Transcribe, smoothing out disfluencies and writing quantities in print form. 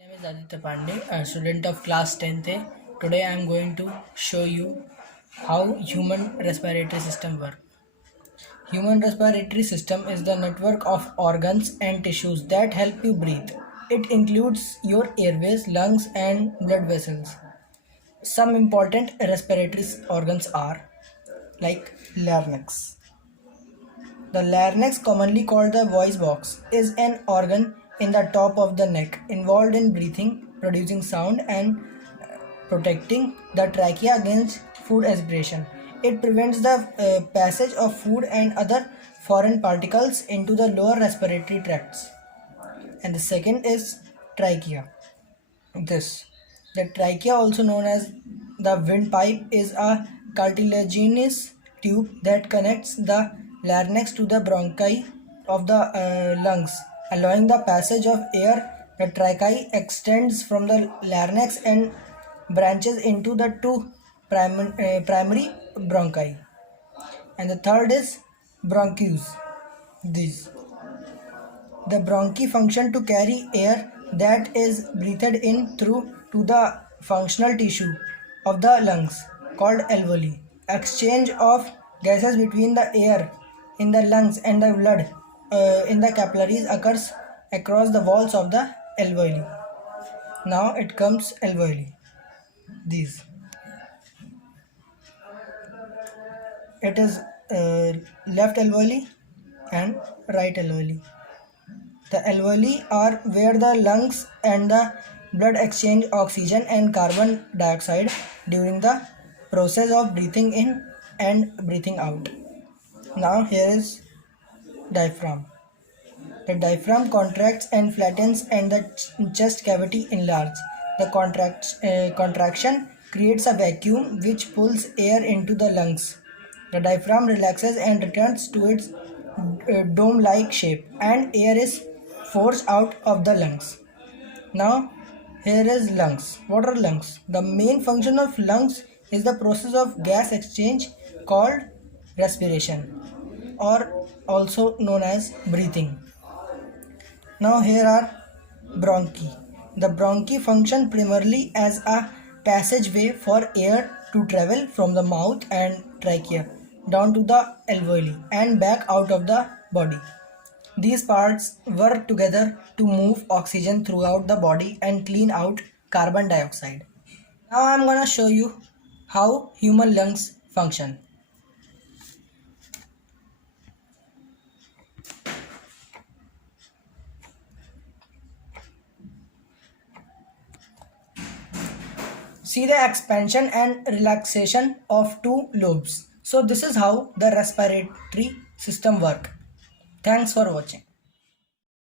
My name is Aditya Pandey, a student of class 10th A. Today I am going to show you how human respiratory system work. Human respiratory system is the network of organs and tissues that help you breathe. It includes your airways, lungs and blood vessels. Some important respiratory organs are like larynx. The larynx, commonly called the voice box, is an organ in the top of the neck involved in breathing, producing sound, and protecting the trachea against food aspiration. It prevents the passage of food and other foreign particles into the lower respiratory tracts. And the second is trachea. The trachea, also known as the windpipe, is a cartilaginous tube that connects the larynx to the bronchi of the lungs, allowing the passage of air. The trachea extends from the larynx and branches into the two primary bronchi. And the third is bronchus. These the bronchi function to carry air that is breathed in through to the functional tissue of the lungs called alveoli. Exchange of gases between the air in the lungs and the blood in the capillaries occurs across the walls of the alveoli. Now it comes alveoli. These it is left alveoli and right alveoli. The alveoli are where the lungs and the blood exchange oxygen and carbon dioxide during the process of breathing in and breathing out. Now here is diaphragm. The diaphragm contracts and flattens and the chest cavity enlarges. The contraction creates a vacuum which pulls air into the lungs. The diaphragm relaxes and returns to its dome-like shape, and air is forced out of the lungs. Now here is lungs. What are lungs? The main function of lungs is the process of gas exchange called respiration, or also known as breathing. Now here are bronchi. The bronchi function primarily as a passageway for air to travel from the mouth and trachea down to the alveoli and back out of the body. These parts work together to move oxygen throughout the body and clean out carbon dioxide. Now I am going to show you how human lungs function. See the expansion and relaxation of two lobes. So this is how the respiratory system works. Thanks for watching.